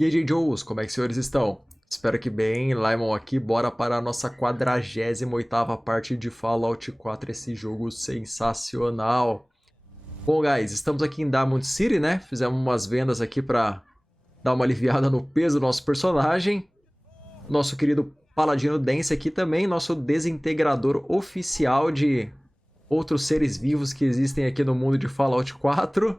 E aí, DjayJows, como é que os senhores estão? Espero que bem. Lymon aqui, bora para a nossa 48ª parte de Fallout 4, esse jogo sensacional. Bom, guys, estamos aqui em Diamond City, né? Fizemos umas vendas aqui para dar uma aliviada no peso do nosso personagem. Nosso querido Paladino Dance aqui também, nosso desintegrador oficial de outros seres vivos que existem aqui no mundo de Fallout 4.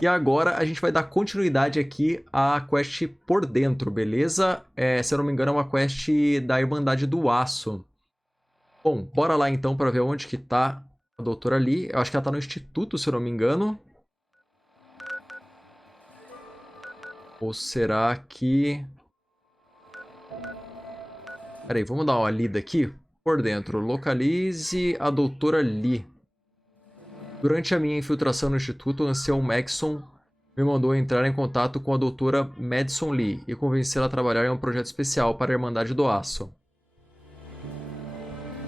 E agora a gente vai dar continuidade aqui à quest por dentro, beleza? Se eu não me engano é uma quest da Irmandade do Aço. Bom, bora lá então para ver onde que tá a doutora ali. Eu acho que ela tá no instituto, se eu não me engano. Ou será que... Pera aí, vamos dar uma lida aqui. Por dentro, localize a doutora Lee. Durante a minha infiltração no instituto, o ancião Maxson me mandou entrar em contato com a doutora Madison Lee e convencê-la a trabalhar em um projeto especial para a Irmandade do Aço.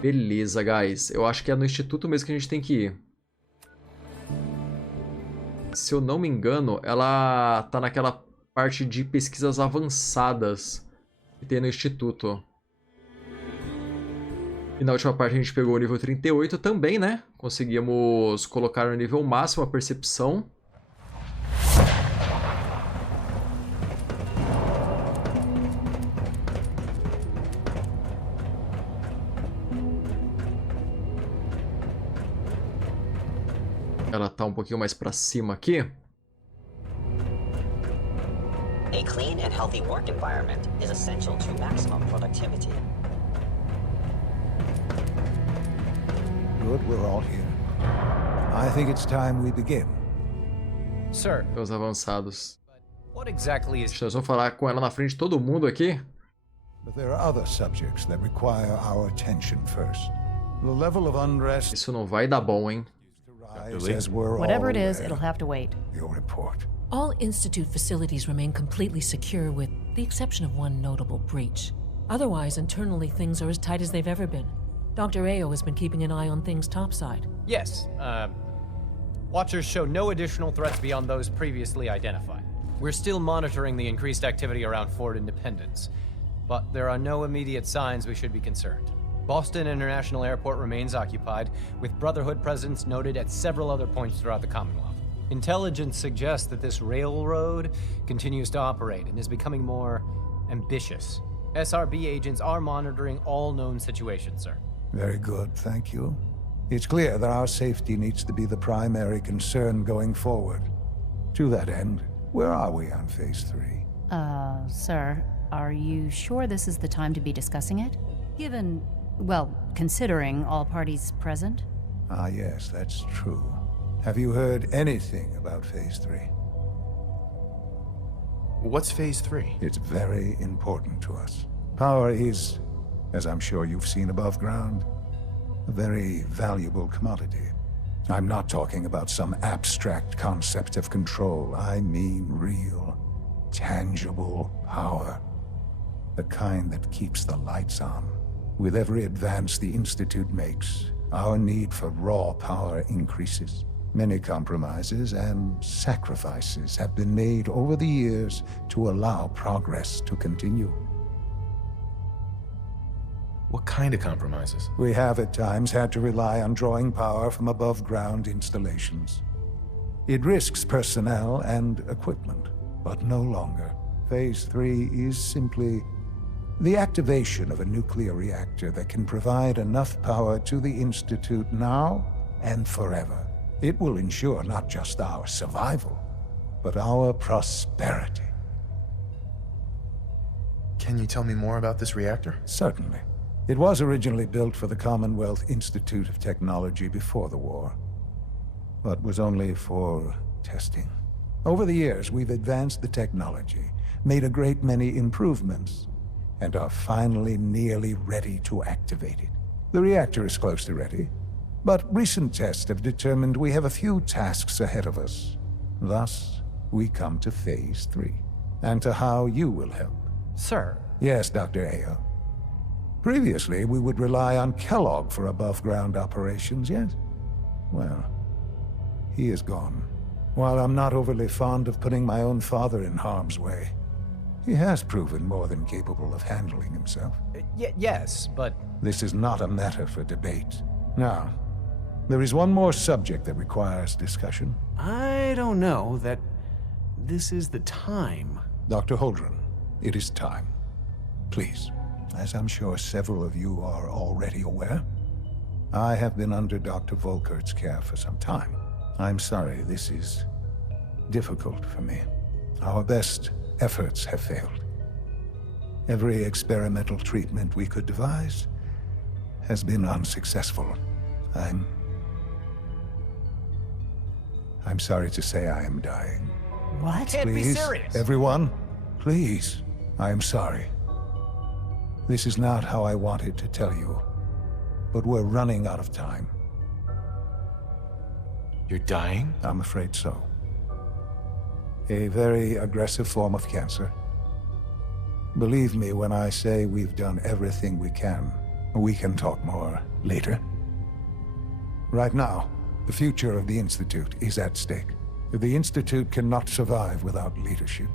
Beleza, guys. Eu acho que é no instituto mesmo que a gente tem que ir. Se eu não me engano, ela tá naquela parte de pesquisas avançadas que tem no instituto. E na última parte a gente pegou o nível 38 também, né? Conseguimos colocar no nível máximo a percepção. Ela tá um pouquinho mais pra cima aqui. A clean and healthy work environment is essential to maximum productivity. Good, we're all here. I think it's time we begin. Sir, Os avançados. what exactly is... Nós vamos falar com ela na frente de todo mundo aqui. But there are other subjects that require our attention first. The level of unrest Isso não vai dar bom, hein? rise as we're Whatever all it is, aware. it'll have to wait. Your report. All Institute facilities remain completely secure with the exception of one notable breach. Otherwise, internally, things are as tight as they've ever been. Dr. Ao has been keeping an eye on things topside. Yes, Watchers show no additional threats beyond those previously identified. We're still monitoring the increased activity around Fort Independence, but there are no immediate signs we should be concerned. Boston International Airport remains occupied, with Brotherhood presence noted at several other points throughout the Commonwealth. Intelligence suggests that this railroad continues to operate and is becoming more ambitious. SRB agents are monitoring all known situations, sir. Very good, thank you. It's clear that our safety needs to be the primary concern going forward. To that end, where are we on Phase 3? Sir, are you sure this is the time to be discussing it? Given, well, considering all parties present? Ah, yes, that's true. Have you heard anything about Phase 3? What's Phase 3? It's very important to us. Power is, as I'm sure you've seen above ground, a very valuable commodity. I'm not talking about some abstract concept of control. I mean real, tangible power. The kind that keeps the lights on. With every advance the Institute makes, our need for raw power increases. Many compromises and sacrifices have been made over the years to allow progress to continue. What kind of compromises? We have at times had to rely on drawing power from above-ground installations. It risks personnel and equipment, but no longer. Phase 3 is simply the activation of a nuclear reactor that can provide enough power to the Institute now and forever. It will ensure not just our survival, but our prosperity. Can you tell me more about this reactor? Certainly. It was originally built for the Commonwealth Institute of Technology before the war, but was only for testing. Over the years, we've advanced the technology, made a great many improvements, and are finally nearly ready to activate it. The reactor is close to ready, but recent tests have determined we have a few tasks ahead of us. Thus, we come to Phase 3, and to how you will help. Sir, Yes, Dr. Ao. Previously, we would rely on Kellogg for above-ground operations, yes? Well, he is gone. While I'm not overly fond of putting my own father in harm's way, He has proven more than capable of handling himself. Yes, but This is not a matter for debate. Now, there is one more subject that requires discussion. I don't know that this is the time. Dr. Holdren, it is time. Please, as I'm sure several of you are already aware, I have been under Dr. Volkert's care for some time. I'm sorry, this is difficult for me. Our best efforts have failed. Every experimental treatment we could devise has been unsuccessful. I'm sorry to say I am dying. What? can't be Please, serious. everyone, please. I am sorry. This is not how I wanted to tell you, but we're running out of time. You're dying? I'm afraid so. A very aggressive form of cancer. Believe me when I say we've done everything we can. We can talk more later. Right now, the future of the Institute is at stake. The Institute cannot survive without leadership.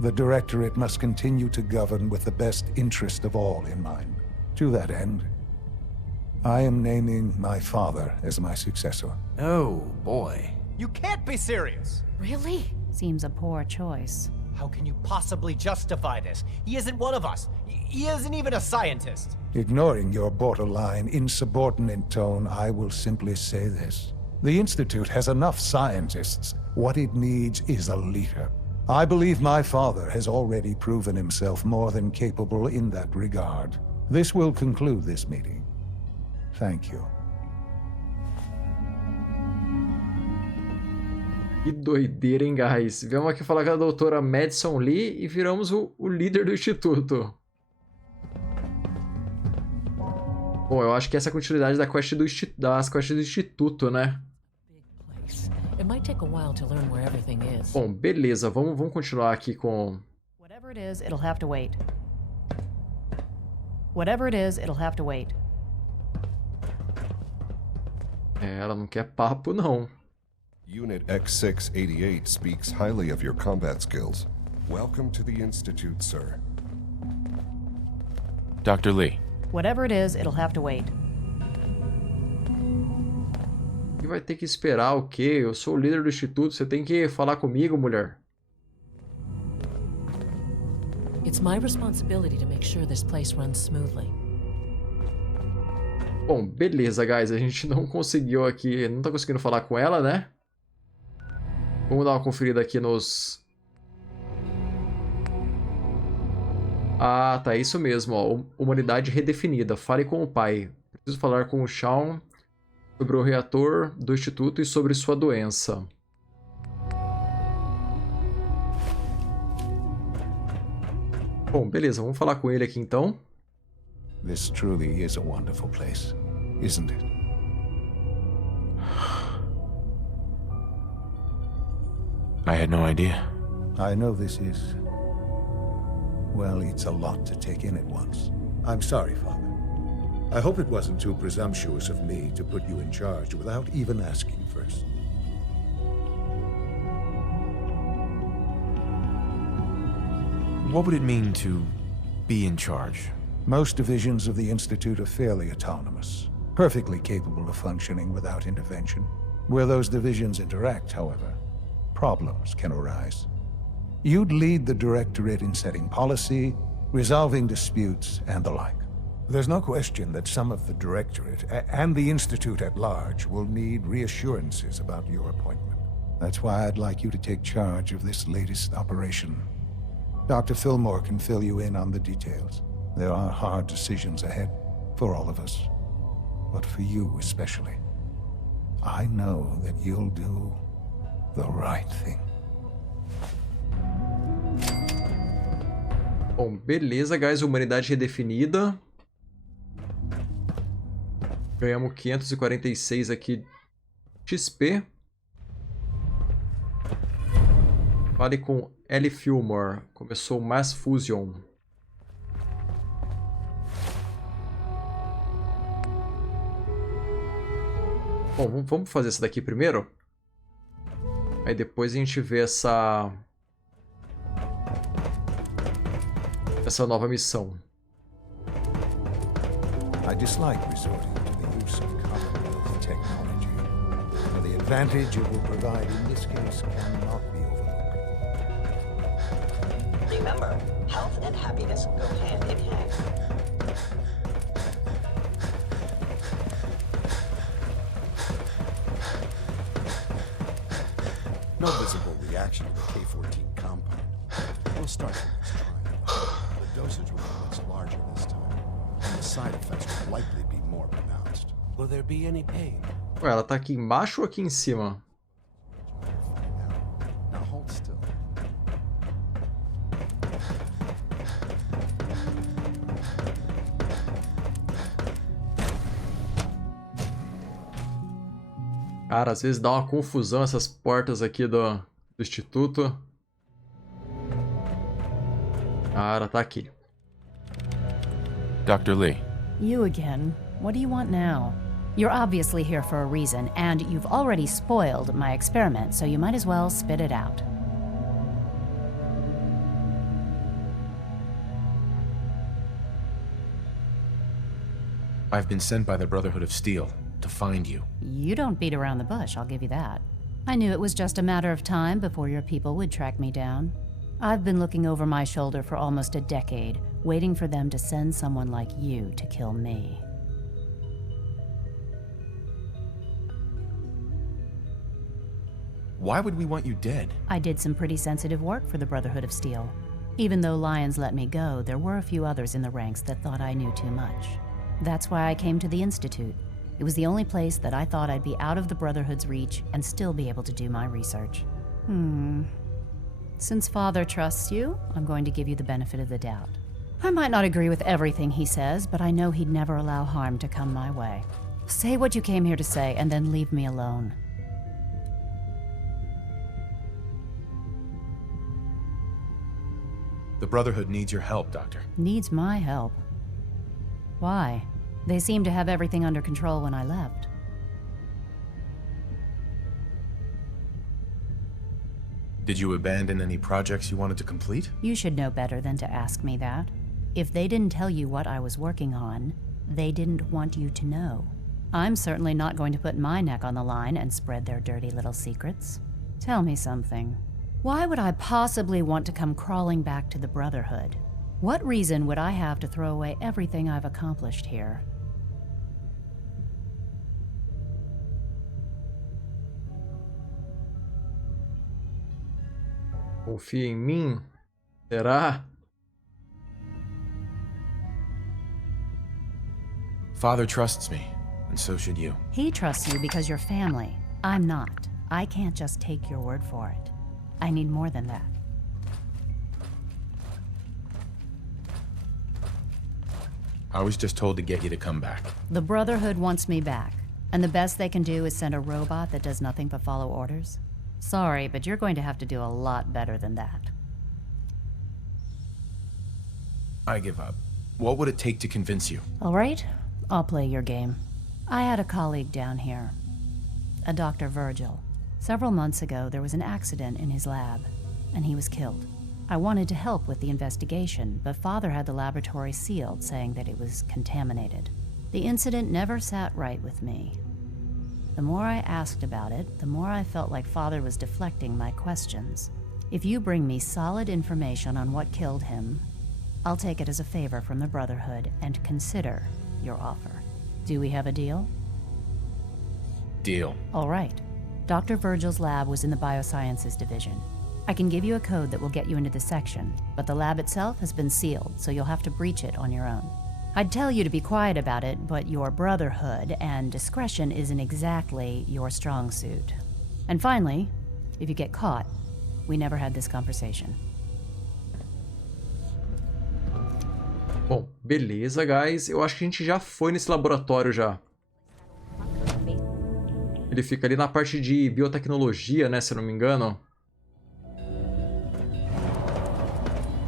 The Directorate must continue to govern with the best interest of all in mind. To that end, I am naming my father as my successor. Oh, boy. You can't be serious! Really? Seems a poor choice. How can you possibly justify this? He isn't one of us. He isn't even a scientist. Ignoring your borderline, insubordinate tone, I will simply say this. The Institute has enough scientists. What it needs is a leader. I believe my father has already proven himself more than capable in that regard. This will conclude this meeting. Thank you. Que doideira, hein, guys? Viemos aqui falar com a doutora Madison Lee e viramos o líder do instituto. Bom, eu acho que essa é a continuidade da quest das quests do instituto, né? It might take a while to learn where everything is. Bom, beleza. Vamos continuar aqui com... Whatever it is, it'll have to wait. Whatever it is, it'll have to wait. É, ela não quer papo, não. Unit X688 speaks highly of your combat skills. Welcome to the Institute, sir. Dr. Lee. Whatever it is, it'll have to wait. E vai ter que esperar o quê? Eu sou o líder do instituto, você tem que falar comigo, mulher. It's my responsibility to make sure this place runs smoothly. Bom, beleza, guys. A gente não conseguiu aqui... Não tá conseguindo falar com ela, né? Vamos dar uma conferida aqui nos... Ah, tá. Isso mesmo, ó. Humanidade redefinida. Fale com o pai. Preciso falar com o Shawn sobre o reator do instituto e sobre sua doença. Bom, beleza. Vamos falar com ele aqui, então. This truly is a wonderful place, isn't it? I had no idea. I know this is... Well, it's a lot to take in at once. I'm sorry, Father. I hope it wasn't too presumptuous of me to put you in charge without even asking first. What would it mean to be in charge? Most divisions of the Institute are fairly autonomous, perfectly capable of functioning without intervention. Where those divisions interact, however, problems can arise. You'd lead the Directorate in setting policy, resolving disputes, and the like. There's no question that some of the Directorate and the Institute at large will need reassurances about your appointment. That's why I'd like you to take charge of this latest operation. Dr. Fillmore can fill you in on the details. There are hard decisions ahead for all of us, but for you especially. I know that you'll do the right thing. Bom, beleza, guys. Humanidade redefinida. Ganhamos 546 aqui XP. Fale com Ellie Fillmore. Começou Mass Fusion. Bom, vamos fazer essa daqui primeiro. Aí depois a gente vê essa essa nova missão. I dislike resorting to the use of Commonwealth technology. But the advantage it will provide in this case cannot be overlooked. Remember, health and happiness go hand in hand. No visible reaction to the K-14 compound. We'll start the next trial. The dosage will be much larger this time, and the side effects will likely be more pronounced. Will there be any pain? Ué, ela tá aqui embaixo ou aqui em cima? Now hold still. Cara, às vezes dá uma confusão essas portas aqui do instituto. Cara, tá aqui. Dr. Lee. You again. What do you want now? You're obviously here for a reason, and you've already spoiled my experiment, so you might as well spit it out. I've been sent by the Brotherhood of Steel to find you. You don't beat around the bush, I'll give you that. I knew it was just a matter of time before your people would track me down. I've been looking over my shoulder for almost a decade, waiting for them to send someone like you to kill me. Why would we want you dead? I did some pretty sensitive work for the Brotherhood of Steel. Even though Lyons let me go, there were a few others in the ranks that thought I knew too much. That's why I came to the Institute. It was the only place that I thought I'd be out of the Brotherhood's reach and still be able to do my research. Since Father trusts you, I'm going to give you the benefit of the doubt. I might not agree with everything he says, but I know he'd never allow harm to come my way. Say what you came here to say, and then leave me alone. The Brotherhood needs your help, Doctor. Needs my help. Why? They seemed to have everything under control when I left. Did you abandon any projects you wanted to complete? You should know better than to ask me that. If they didn't tell you what I was working on, they didn't want you to know. I'm certainly not going to put my neck on the line and spread their dirty little secrets. Tell me something. Why would I possibly want to come crawling back to the Brotherhood? What reason would I have to throw away everything I've accomplished here? Confia em mim? Será? Father trusts me, and so should you. He trusts you because you're family. I'm not. I can't just take your word for it. I need more than that. I was just told to get you to come back. The Brotherhood wants me back, and the best they can do is send a robot that does nothing but follow orders. Sorry, but you're going to have to do a lot better than that. I give up. What would it take to convince you? All right, I'll play your game. I had a colleague down here, a Dr. Virgil. Several months ago, there was an accident in his lab, and he was killed. I wanted to help with the investigation, but Father had the laboratory sealed, saying that it was contaminated. The incident never sat right with me. The more I asked about it, the more I felt like Father was deflecting my questions. If you bring me solid information on what killed him, I'll take it as a favor from the Brotherhood and consider your offer. Do we have a deal? Deal. All right. Dr. Virgil's lab was in the Biosciences Division. I can give you a code that will get you into the section, but the lab itself has been sealed, so you'll have to breach it on your own. I'd tell you to be quiet about it, but your Brotherhood and discretion isn't exactly your strong suit. And finally, if you get caught, we never had this conversation. Bom, beleza, guys. Eu acho que a gente já foi nesse laboratório já. Ele fica ali na parte de biotecnologia, né, se eu não me engano.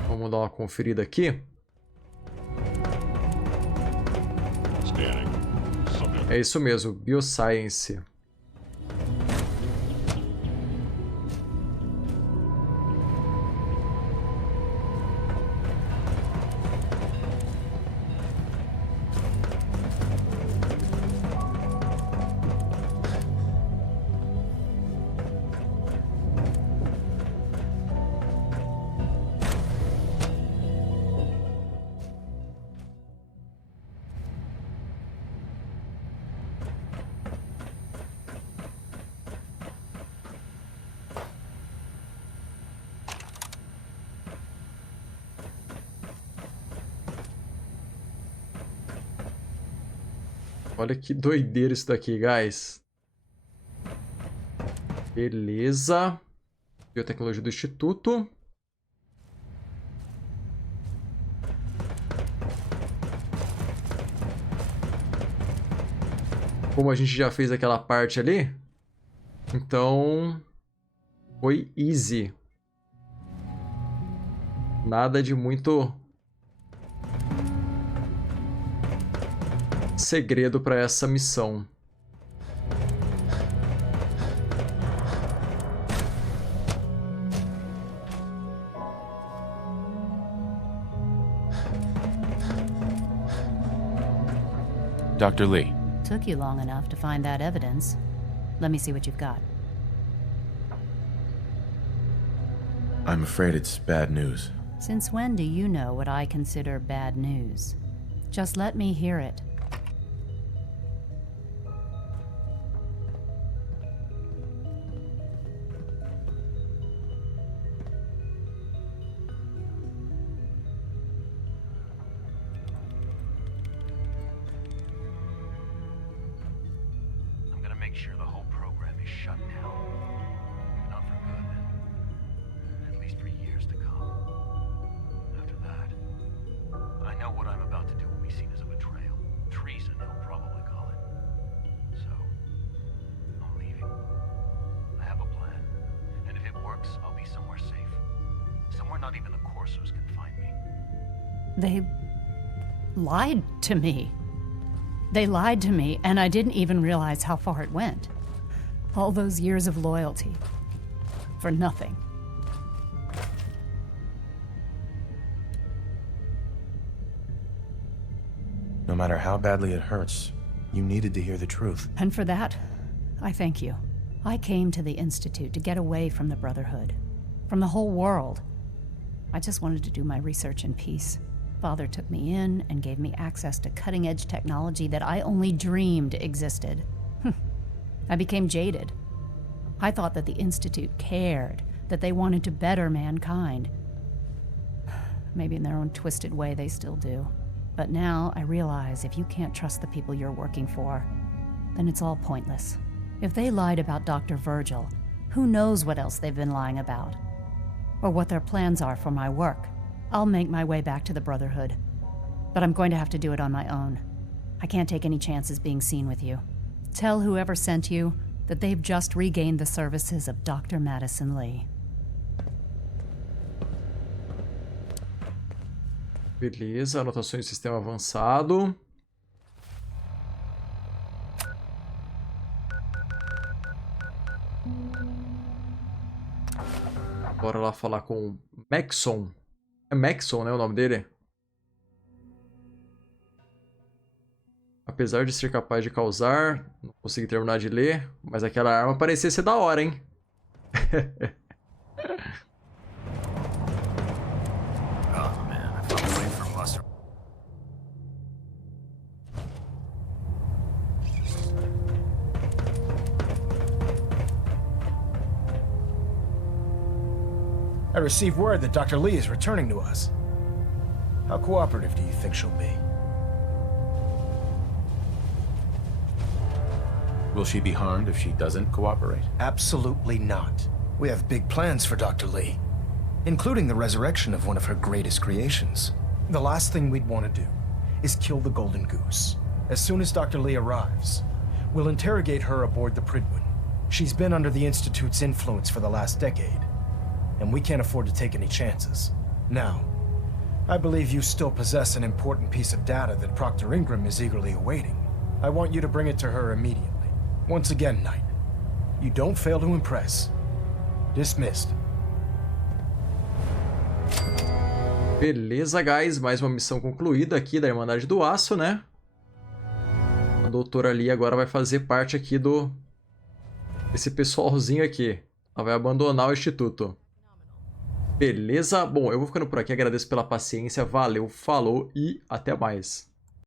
Vamos dar uma conferida aqui. É isso mesmo, Bioscience. Olha que doideira isso daqui, guys. Beleza. Biotecnologia do Instituto. Como a gente já fez aquela parte ali, então foi easy. Nada de muito segredo para essa missão. Dr. Lee. Took you long enough to find that evidence. Let me see what you've got. I'm afraid it's bad news. Since when do you know what I consider bad news? Just let me hear it. I'm gonna make sure the whole program is shut down. Not for good. At least for years to come. After that, I know what I'm about to do will be seen as a betrayal. Treason, he'll probably call it. So, I'm leaving. I have a plan. And if it works, I'll be somewhere safe. Somewhere not even the Corsairs can find me. They lied to me. They lied to me, and I didn't even realize how far it went. All those years of loyalty. For nothing. No matter how badly it hurts, you needed to hear the truth. And for that, I thank you. I came to the Institute to get away from the Brotherhood. From the whole world. I just wanted to do my research in peace. Father took me in and gave me access to cutting-edge technology that I only dreamed existed. I became jaded. I thought that the Institute cared, that they wanted to better mankind. Maybe in their own twisted way they still do. But now I realize if you can't trust the people you're working for, then it's all pointless. If they lied about Dr. Virgil, who knows what else they've been lying about? Or what their plans are for my work. I'll make my way back to the Brotherhood. But I'm going to have to do it on my own. I can't take any chances being seen with you. Tell whoever sent you that they've just regained the services of Dr. Madison Lee. Beleza, anotações de sistema avançado. Bora lá falar com o Maxon. É Maxon, né, o nome dele? Apesar de ser capaz de causar, não consegui terminar de ler, mas aquela arma parecia ser da hora, hein? I received word that Dr. Lee is returning to us. How cooperative do you think she'll be? Will she be harmed if she doesn't cooperate? Absolutely not. We have big plans for Dr. Lee, including the resurrection of one of her greatest creations. The last thing we'd want to do is kill the Golden Goose. As soon as Dr. Lee arrives, we'll interrogate her aboard the Prydwen. She's been under the Institute's influence for the last decade, and we can't afford to take any chances. Now, I believe you still possess an important piece of data that Proctor Ingram is eagerly awaiting. I want you to bring it to her immediately. Once again, Knight, you don't fail to impress. Dismissed. Beleza, guys. Mais uma missão concluída aqui da Irmandade do Aço, né? A doutora ali agora vai fazer parte aqui desse pessoalzinho aqui. Ela vai abandonar o Instituto. Beleza? Bom, eu vou ficando por aqui. Agradeço pela paciência. Valeu, falou e até mais.